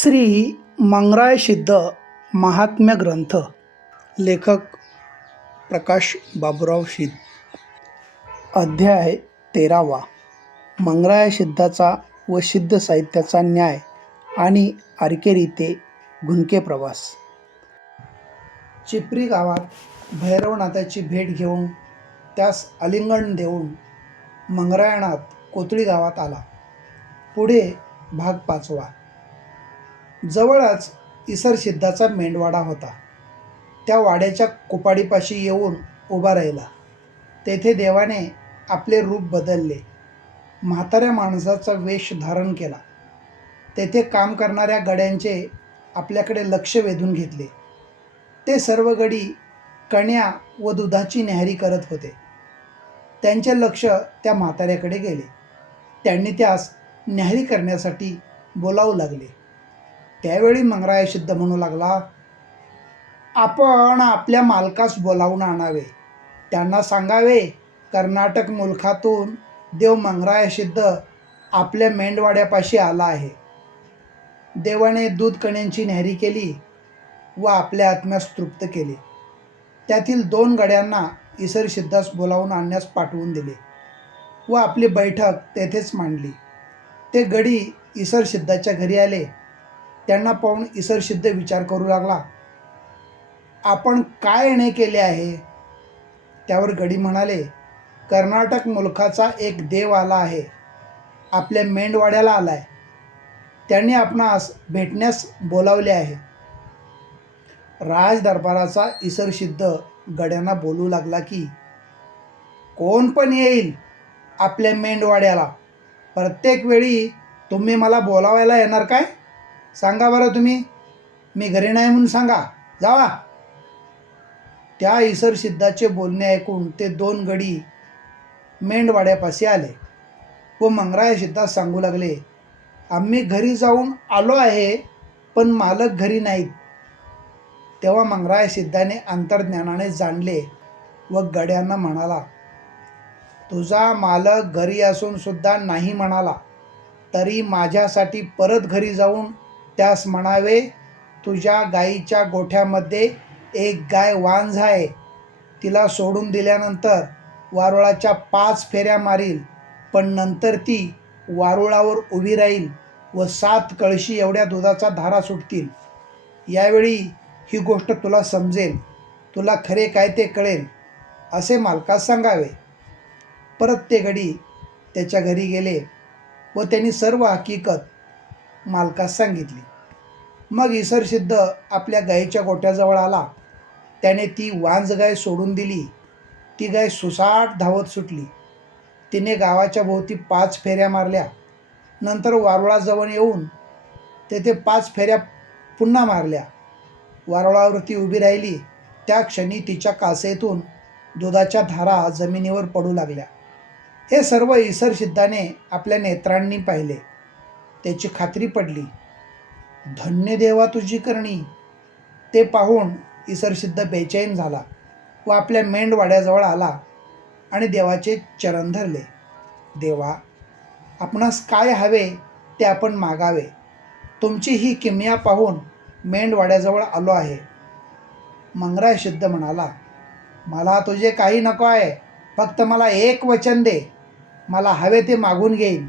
श्री मंगराय सिद्ध महात्म्य ग्रंथ. लेखक प्रकाश बाबूराव शीत. अध्याय 13वा. मंगराय सिद्धाचा व सिद्ध साहित्याचा न्याय आणि आरकेरीते घुणके प्रवास. चिपरी गावात भैरवनाथाची भेट घेऊन त्यास आलिंगन देऊन मंगरायनाथ कोथळी गावात आला. पुढे भाग 5वा. जवळच इसर सिद्धाचा मेंढवाडा होता. त्या वाड्याच्या कुपाडीपाशी येऊन उभा राहिला. तेथे देवाने आपले रूप बदलले. म्हाताऱ्या माणसाचा वेश धारण केला. तेथे काम करणाऱ्या गड्यांचे आपल्याकडे लक्ष वेधून घेतले. ते सर्व गडी कण्या व दुधाची न्याहारी करत होते. त्यांचे लक्ष त्या म्हाताऱ्याकडे गेले. त्यांनी त्यास न्याहारी करण्यासाठी बोलावू लागले. त्यावेळी मंगराय सिद्ध म्हणू लागला, आपण आपल्या मालकास बोलावून आणावे. त्यांना सांगावे, कर्नाटक मुलखातून देव मंगराय सिद्ध आपल्या मेंढवाड्यापाशी आला आहे. देवाने दूध कण्यांची न्याहारी केली व आपल्या आत्म्यास तृप्त केले. त्यातील 2 गड्यांना इसर सिद्धास बोलावून आणण्यास पाठवून दिले व आपली बैठक तेथेच मांडली. ते गडी इसर सिद्धाच्या घरी आले. त्यांना पाहून इसर सिद्ध विचार करू लागला, आपण काय येणे केले आहे? त्यावर गडी म्हणाले, कर्नाटक मुलखाचा एक देव आला आहे. आपल्या मेंढवाड्याला आलाय. त्यांनी आपणास भेटण्यास बोलावले आहे. राज दरबाराचा इसर सिद्ध गड्यांना बोलू लागला की, कोण पण येईल आपल्या मेंढवाड्याला. प्रत्येक वेळी तुम्ही मला बोलावायला येणार काय? सांगा बरं तुम्ही. मी घरी नाही म्हणून सांगा, जावा. त्या इसर सिद्धाचे बोलणे ऐकून ते 2 गडी मेंढवाड्यापाशी आले व मंगराय सिद्धास सांगू लागले, आम्ही घरी जाऊन आलो आहे, पण मालक घरी नाहीत. तेव्हा मंगराय सिद्धाने अंतर्ज्ञानाने जाणले व गड्यांना म्हणाला, तुझा मालक घरी असून सुद्धा नाही म्हणाला तरी माझ्यासाठी परत घरी जाऊन त्यास म्हणावे, तुझ्या गाईच्या गोठ्यामध्ये एक गाय वांझ आहे. तिला सोडून दिल्यानंतर वारुळाच्या 5 फेऱ्या मारील, पण नंतर ती वारुळावर उभी राहील व 7 कळशी एवढ्या दुधाचा धारा सुटतील. यावेळी ही गोष्ट तुला समजेल, तुला खरे काय ते कळेल, असे मालकास सांगावे. परत ते गडी त्याच्या घरी गेले व त्यांनी सर्व हकीकत मालकास सांगितली. मग इसर सिद्ध आपल्या गायीच्या गोठ्याजवळ आला. त्याने ती वांझ गाय सोडून दिली. ती गाय सुसाट धावत सुटली. तिने गावाच्या भोवती 5 फेऱ्या मारल्या. नंतर वारुळाजवळ येऊन तेथे 5 फेऱ्या पुन्हा मारल्या. वारुळावरती उभी राहिली. त्या क्षणी तिच्या कासेतून दुधाच्या धारा जमिनीवर पडू लागल्या. हे सर्व इसर सिद्धाने आपल्या नेत्रांनी पाहिले. त्याची खात्री पडली. धन्य देवा तुझी करणी. ते पाहून इसर सिद्ध बेचैन झाला व आपल्या मेंढवाड्याजवळ आला आणि देवाचे चरण धरले. देवा, आपणास काय हवे ते आपण मागावे. तुमची ही किमया पाहून मेंढवाड्याजवळ आलो आहे. मंगराय सिद्ध म्हणाला, मला तुझे काही नको आहे, फक्त मला एक वचन दे, मला हवे ते मागून घेईन.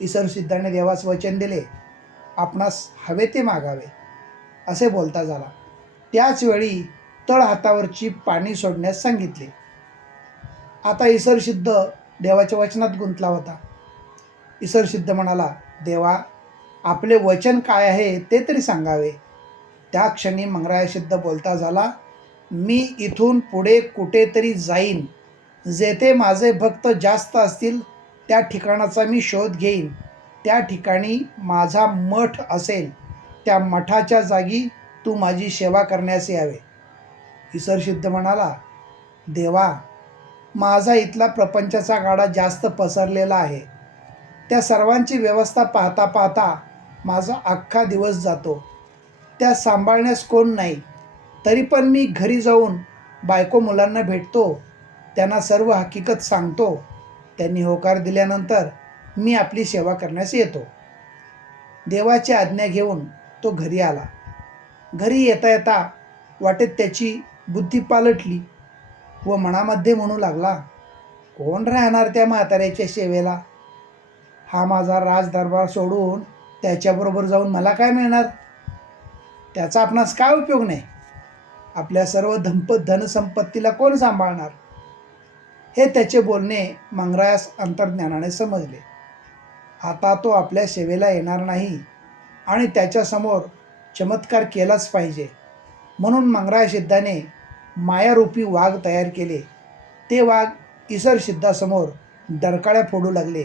इसर सिद्धाने देवास वचन दिले, आपणास हवे ते मागावे, असे बोलता झाला. त्याच वेळी तळ हातावरची पाणी सोडण्यास सांगितले. आता इसर सिद्ध देवाच्या वचनात गुंतला होता. इसर सिद्ध म्हणाला, देवा, आपले वचन काय आहे ते तरी सांगावे. त्या क्षणी मंगराय सिद्ध बोलता झाला, मी इथून पुढे कुठेतरी जाईन. जेथे माझे भक्त जास्त असतील त्या ठिकाणाचा मी शोध घेईन. त्या ठिकाणी माझा मठ असेल. त्या मठाच्या जागी तू माझी सेवा करण्यास यावे. इसर सिद्ध म्हणाला, देवा, माझा इथला प्रपंचाचा गाडा जास्त पसरलेला आहे. त्या सर्वांची व्यवस्था पाहता पाहता माझा अख्खा दिवस जातो. त्या सांभाळण्यास कोण नाही. तरी पण मी घरी जाऊन बायको मुलांना भेटतो, त्यांना सर्व हकीकत सांगतो. त्यांनी होकार दिल्यानंतर मी आपली सेवा करण्यास येतो. देवाची आज्ञा घेऊन तो घरी आला. घरी येता येता वाटेत त्याची बुद्धी पालटली व मनामध्ये म्हणू लागला, कोण राहणार त्या म्हाताऱ्याच्या सेवेला? हा माझा राजदरबार सोडून त्याच्याबरोबर जाऊन मला काय मिळणार? त्याचा आपणास काय उपयोग नाही. आपल्या सर्व धनसंपत्तीला कोण सांभाळणार? हे त्याचे बोलणे मंगरायास अंतर्ज्ञानाने समजले. आता तो आपल्या सेवेला येणार नाही आणि त्याच्यासमोर चमत्कार केलाच पाहिजे. म्हणून मंगराय सिद्धाने मायारूपी वाघ तयार केले. ते वाघ इसर सिद्धासमोर डरकाळ्या फोडू लागले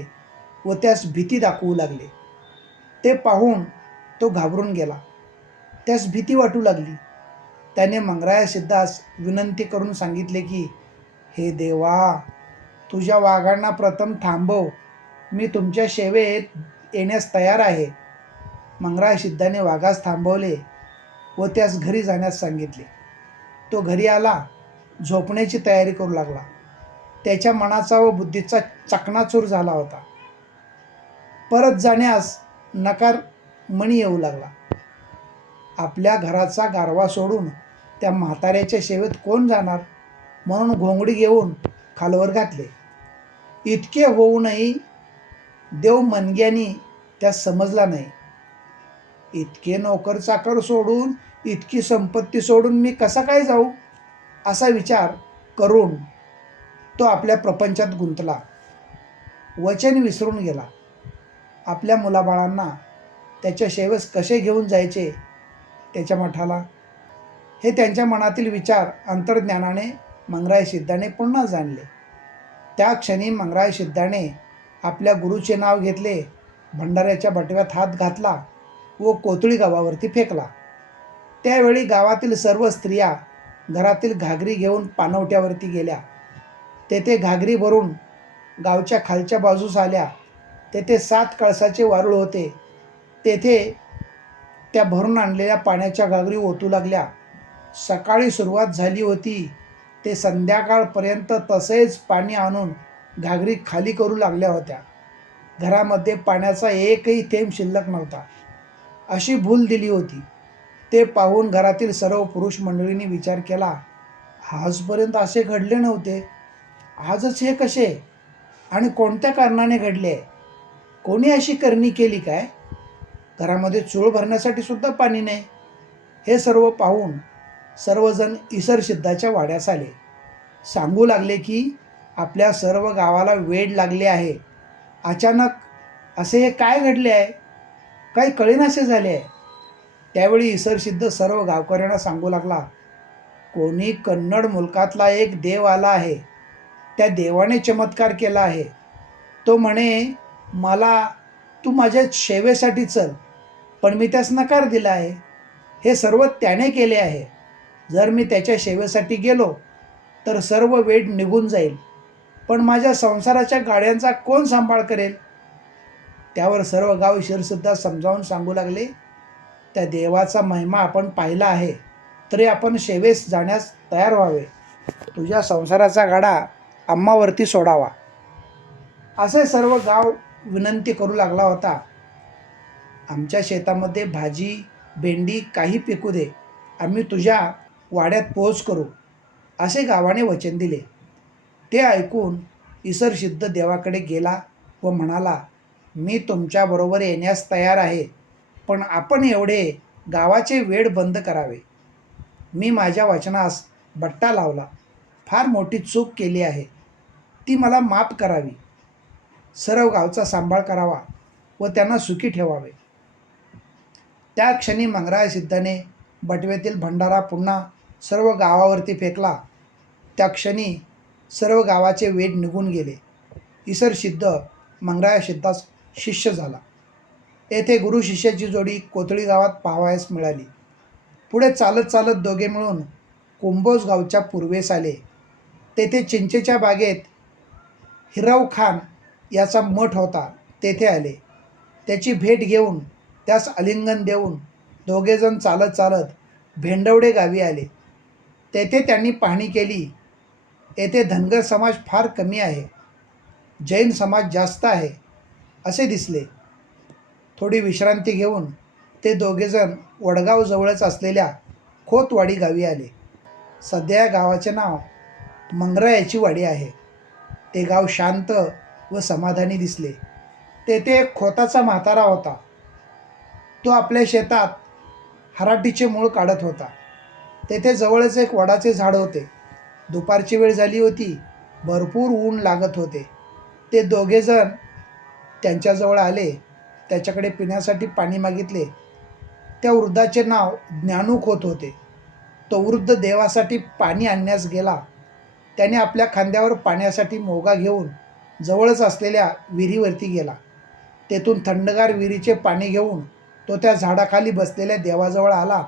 व त्यास भीती दाखवू लागले. ते पाहून तो घाबरून गेला. त्यास भीती वाटू लागली. त्याने मंगराय सिद्धास विनंती करून सांगितले की, हे देवा, तुझ्या वाघांना प्रथम थांबव. मी तुमच्या सेवेत येण्यास तयार आहे. मंगराय सिद्धाने वाघास थांबवले व त्यास घरी जाण्यास सांगितले. तो घरी आला, झोपण्याची तयारी करू लागला. त्याच्या मनाचा व बुद्धीचा चकनाचूर झाला होता. परत जाण्यास नकार मनी येऊ लागला. आपल्या घराचा गारवा सोडून त्या म्हाताऱ्याच्या सेवेत कोण जाणार म्हणून घोंगडी घेऊन खालवर घातले. इतके होऊनही देव मनग्यानी त्यास समजला नाही. इतके नोकर चाकर सोडून, इतकी संपत्ती सोडून मी कसा काय जाऊ, असा विचार करून तो आपल्या प्रपंचात गुंतला. वचन विसरून गेला. आपल्या मुलाबाळांना त्याच्या सेवेस कसे घेऊन जायचे त्याच्या मठाला, हे त्यांच्या मनातील विचार अंतर्ज्ञानाने मंगराय सिद्धाने पुन्हा जाणले. त्या क्षणी मंगराय सिद्धाने आपल्या गुरुचे नाव घेतले, भंडाऱ्याच्या बटव्यात हात घातला व कोथळी गावावरती फेकला. त्यावेळी गावातील सर्व स्त्रिया घरातील घागरी घेऊन पाणवठ्यावरती गेल्या. तेथे घागरी भरून गावच्या खालच्या बाजूस आल्या. तेथे 7 कळसाचे वारूळ होते. तेथे त्या भरून आणलेल्या पाण्याच्या घागरी ओतू लागल्या. सकाळी सुरुवात झाली होती ते संध्याकाळपर्यंत तसेच पाणी आणून घागरी खाली करू लागल्या होत्या. घरामध्ये पाण्याचा एकही थेंब शिल्लक नव्हता. अशी भूल दिली होती. ते पाहून घरातील सर्व पुरुष मंडळींनी विचार केला, आजपर्यंत असे घडले नव्हते. आजच हे कसे आणि कोणत्या कारणाने घडले? कोणी अशी करणी केली काय? घरामध्ये चूळ भरण्यासाठी सुद्धा पाणी नाही. हे सर्व पाहून सर्वजण इसर सिद्धाच्या वाड्यास आले. सांगू लागले की आपल्या सर्व गावाला वेड लागले आहे. अचानक असे हे काय घडले आहे? काही कळेनासे झाले आहे. त्यावेळी इसर सिद्ध सर्व गावकऱ्यांना सांगू लागला, कोणी कन्नड मुलकातला एक देव आला आहे. त्या देवाने चमत्कार केला आहे. तो म्हणे मला, तू माझ्या सेवेसाठी चल, पण मी त्यास नकार दिला आहे. हे सर्व त्याने केले आहे. जर मी त्याच्या सेवेसाठी गेलो तर सर्व वेळ निघून जाईल, पण माझ्या संसाराच्या गाड्यांचा कोण सांभाळ करेल? त्यावर सर्व गाव इसरसुद्धा समजावून सांगू लागले, त्या देवाचा महिमा आपण पाहिला आहे, तरी आपण सेवेस जाण्यास तयार व्हावे. तुझ्या संसाराचा गाडा आम्हावरती सोडावा. असे सर्व गाव विनंती करू लागला होता. आमच्या शेतामध्ये भाजी, भेंडी काही पिकू दे, आम्ही तुझ्या वाड्यात पोच करू, असे गावाने वचन दिले. ते ऐकून इसर सिद्ध देवाकडे गेला व म्हणाला, मी तुमच्याबरोबर येण्यास तयार आहे, पण आपण एवढे गावाचे वेड बंद करावे. मी माझ्या वचनास बट्टा लावला. फार मोठी चूक केली आहे. ती मला माफ करावी. सर्व गावचा सांभाळ करावा व त्यांना सुखी ठेवावे. त्या क्षणी मंगराय सिद्धाने बटव्यातील भंडारा पुन्हा सर्व गावावरती फेकला. त्या क्षणी सर्व गावाचे वेड निघून गेले. इसर सिद्ध मंगराय सिद्धास शिष्य झाला. येथे गुरु शिष्याची जोडी कोथळी गावात पाहावयास मिळाली. पुढे चालत चालत दोघे मिळून कुंभोज गावच्या पूर्वेस आले. तेथे चिंचेच्या बागेत हिराव खान याचा मठ होता. तेथे आले. त्याची भेट घेऊन त्यास आलिंगन देऊन दोघेजण चालत चालत भेंडवडे गावी आले. तेथे त्यांनी पाहणी केली. येथे धनगर समाज फार कमी आहे, जैन समाज जास्त आहे असे दिसले. थोडी विश्रांती घेऊन ते दोघेजण वडगाव जवळच असलेल्या खोतवाडी गावी आले. सध्या या गावाचे नाव मंगरायाची वाडी आहे. ते गाव शांत व समाधानी दिसले. तेथे एक खोताचा म्हातारा होता. तो आपल्या शेतात हराटीचे मूळ काढत होता. तेथे जवळच एक वडाचे झाड होते. दुपारची वेळ झाली होती. भरपूर ऊन लागत होते. ते दोघेजण त्यांच्याजवळ आले. त्याच्याकडे पिण्यासाठी पाणी मागितले. त्या वृद्धाचे नाव ज्ञानू खोत होते. तो वृद्ध देवासाठी पाणी आणण्यास गेला. त्याने आपल्या खांद्यावर पाण्यासाठी मोगा घेऊन जवळच असलेल्या विहिरीवरती गेला. तेथून थंडगार विहिरीचे पाणी घेऊन तो त्या झाडाखाली बसलेल्या देवाजवळ आला.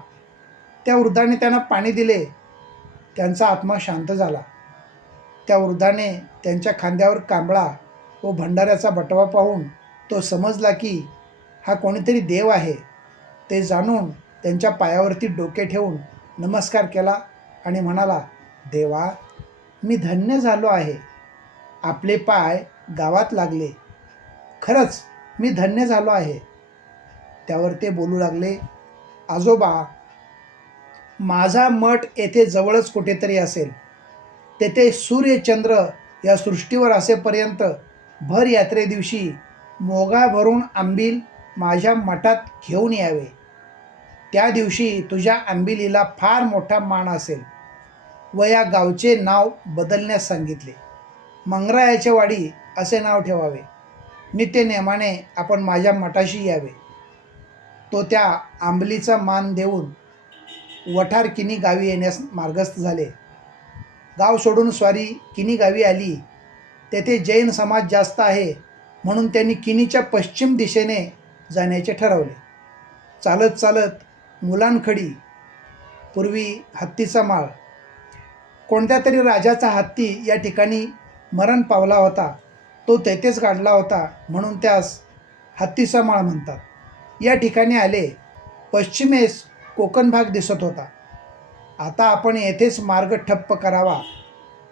त्या वृद्धाने त्यांना पाणी दिले. त्यांचा आत्मा शांत झाला. त्या वृद्धाने त्यांच्या खांद्यावर कांबळा व भंडाऱ्याचा बटवा पाहून तो समजला की हा कोणीतरी देव आहे. ते जाणून त्यांच्या पायावरती डोके ठेवून नमस्कार केला आणि म्हणाला, देवा, मी धन्य झालो आहे. आपले पाय गावात लागले. खरंच मी धन्य झालो आहे. त्यावर ते बोलू लागले, आजोबा, माझा मठ येथे जवळच कुठेतरी असेल. तेथे सूर्यचंद्र या सृष्टीवर असेपर्यंत भर यात्रे दिवशी मोगा भरून आंबील माझ्या मठात घेऊन यावे. त्या दिवशी तुझ्या आंबिलीला फार मोठा मान असेल व या गावचे नाव बदलण्यास सांगितले. मंगरायाचे वाडी असे नाव ठेवावे. नित्यनेमाने आपण माझ्या मठाशी यावे. तो त्या आंबलीचा मान देऊन वठार किनी गावी येण्यास मार्गस्थ झाले. गाव सोडून स्वारी किनी गावी आली. तेथे जैन समाज जास्त आहे म्हणून त्यांनी किनीच्या पश्चिम दिशेने जाण्याचे ठरवले. चालत चालत मुलांखडी, पूर्वी हत्तीचा माळ, कोणत्या तरी राजाचा हत्ती या ठिकाणी मरण पावला होता. तो तेथेच गाडला होता म्हणून त्यास हत्तीचा माळ म्हणतात. या ठिकाणी आले. पश्चिमेस कोकण भाग दिसत होता. आता आपण येथेच मार्ग ठप्प करावा.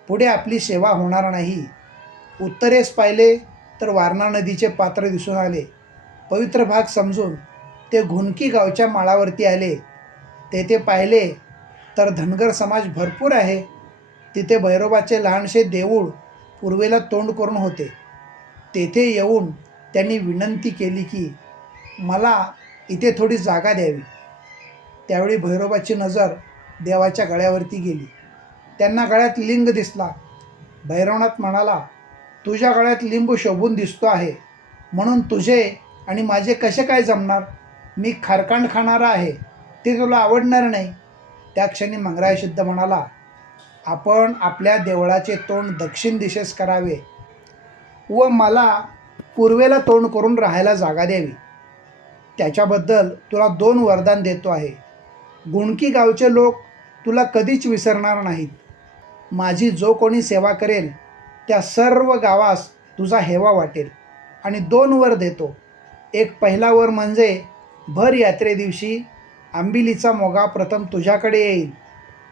पुढे आपली सेवा होणार नाही. उत्तरेस पाहिले तर वारणा नदीचे पात्र दिसून आले. पवित्र भाग समजून ते घुनकी गावच्या माळावरती आले. तेथे पाहिले तर धनगर समाज भरपूर आहे. तिथे भैरोबाचे लहानसे देऊळ पूर्वेला तोंड करून होते. तेथे येऊन त्यांनी विनंती केली की मला इथे थोडी जागा द्यावी. त्यावेळी भैरोबाची नजर देवाच्या गळ्यावरती गेली. त्यांना गळ्यात लिंग दिसला. भैरवनाथ म्हणाला, तुझ्या गळ्यात लिंब शोभून दिसतो आहे म्हणून तुझे आणि माझे कसे काय जमणार? मी खारकांड खाणारा आहे, ते तुला आवडणार नाही. त्या क्षणी मंगराय सिद्ध म्हणाला, आपण आपल्या देवळाचे तोंड दक्षिण दिशेस करावे व मला पूर्वेला तोंड करून राहायला जागा द्यावी. त्याच्याबद्दल तुला 2 वरदान देतो आहे. गुणकी गावचे लोक तुला कधीच विसरणार नाहीत. माझी जो कोणी सेवा करेल त्या सर्व गावास तुझा हेवा वाटेल. आणि 2 वर देतो. एक पहिला वर म्हणजे भर यात्रे दिवशी आंबिलीचा मोगा प्रथम तुझ्याकडे येईल.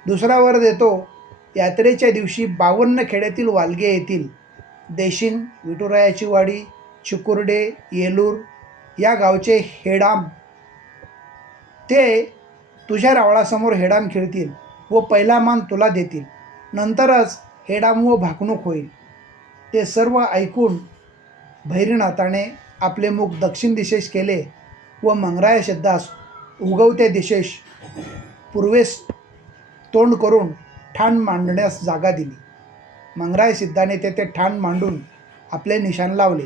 दुसरा वर देतो, यात्रेच्या दिवशी 52 खेड्यातील वालगे येतील. देशिंग, विठुरायाची वाडी, चिकुर्डे, येलूर या गावचे हेडाम ते तुझ्या रावळासमोर हेडाम खेळतील व पहिला मान तुला देतील. नंतरच हेडाम व भाकणूक होईल. ते सर्व ऐकून भैरीनाथाने आपले मुख दक्षिण दिशेस केले व मंगराय सिद्धास उगवत्या दिशेस पूर्वेस तोंड करून ठाण मांडण्यास जागा दिली. मंगराय सिद्धाने तेथे ठाण मांडून आपले निशाण लावले.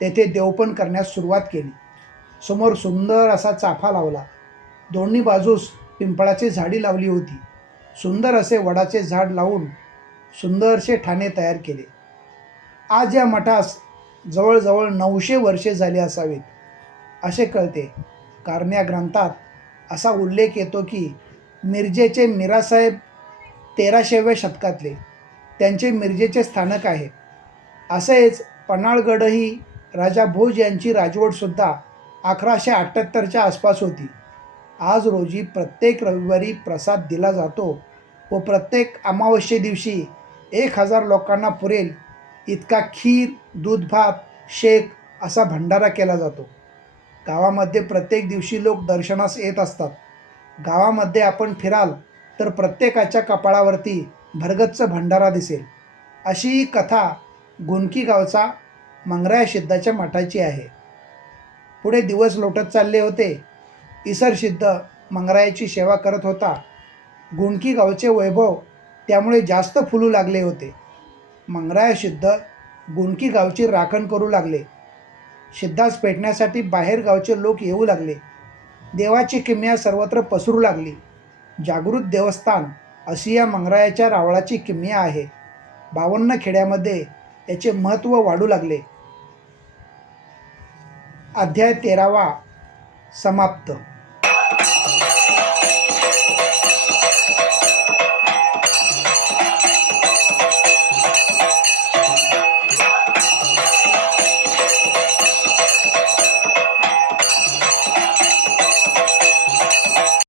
तेथे देवपण करण्यास सुरुवात केली. समोर सुंदर असा चाफा लावला. दोन्ही बाजूस पिंपळाची झाडी लावली होती. सुंदर असे वडाचे झाड लावून सुंदरसे ठाणे तयार केले. आज या मठास जवळजवळ 900 वर्षे झाली असावीत असे कळते. कारण या ग्रंथात असा उल्लेख येतो की मिरजेचे मीरासाहेब 1300व्या शतकातले त्यांचे मिरजेचे स्थानक आहे. असेच पन्हाळगडही राजा भोज यांची राजवटसुद्धा 1178च्या आसपास होती. आज रोजी प्रत्येक रविवारी प्रसाद दिला जातो व प्रत्येक अमावस्ये दिवशी 1000 लोकांना पुरेल इतका खीर, दूध भात, शेक असा भंडारा केला जातो. गावामध्ये प्रत्येक दिवशी लोक दर्शनास येत असतात. गावामध्ये आपण फिराल तर प्रत्येकाच्या कपाळावरती भरगच्च भंडारा दिसेल. अशी ही कथा गुणकी गावचा मंगराया सिद्धाच्या मठाची आहे. पुढे दिवस लोटत चालले होते. इसर सिद्ध मंगरायाची सेवा करत होता. गुणकी गावचे वैभव त्यामुळे जास्त फुलू लागले होते. मंगराया सिद्ध गुणकी गावची राखण करू लागले. सिद्धास पेटण्यासाठी बाहेर गावचे लोक येऊ लागले. देवाची किमया सर्वत्र पसरू लागली. जागृत देवस्थान अशी या मंगरायाच्या रावळाची किमया आहे. 52 खेड्यामध्ये याचे महत्त्व वाढू लागले. अध्याय 13वा समाप्त.